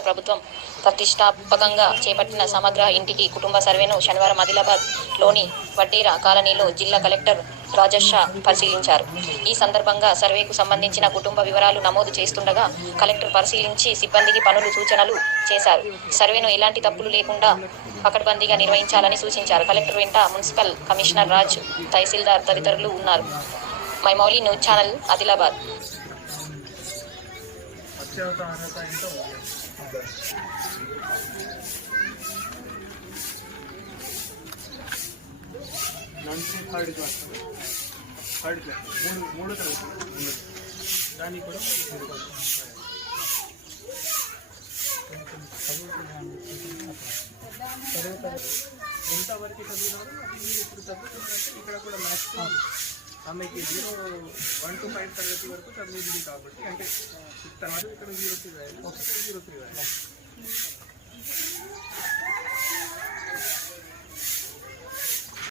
రాష్ట్ర ప్రభుత్వం ప్రతిష్టాత్మకంగా చేపట్టిన సమగ్ర ఇంటికి కుటుంబ సర్వేను శనివారం ఆదిలాబాద్లోని వడ్డేరా కాలనీలో జిల్లా కలెక్టర్ రాజషా పరిశీలించారు. ఈ సందర్భంగా సర్వేకు సంబంధించిన కుటుంబ వివరాలు నమోదు చేస్తుండగా కలెక్టర్ పరిశీలించి సిబ్బందికి పనులు సూచనలు చేశారు. సర్వేను ఎలాంటి తప్పులు లేకుండా పకడ్బందీగా నిర్వహించాలని సూచించారు. కలెక్టర్ వెంట మున్సిపల్ కమిషనర్ రాజ్, తహసీల్దార్ తదితరులు ఉన్నారు. మైమౌలి న్యూస్ ఛానల్, ఆదిలాబాద్. మూడో తరగతి దానికి కూడా ఎంతవరకు చదివినారు మీరు ఇప్పుడు చదువుతుంటే ఇక్కడ కూడా మ్యాథ్స్ ఆమెకి 1 to 5 తరగతి వరకు చదివింది కాబట్టి అంటే 6 తర్వాత ఇక్కడ 0 3 రాయాలి, 0 3 రాయాలి.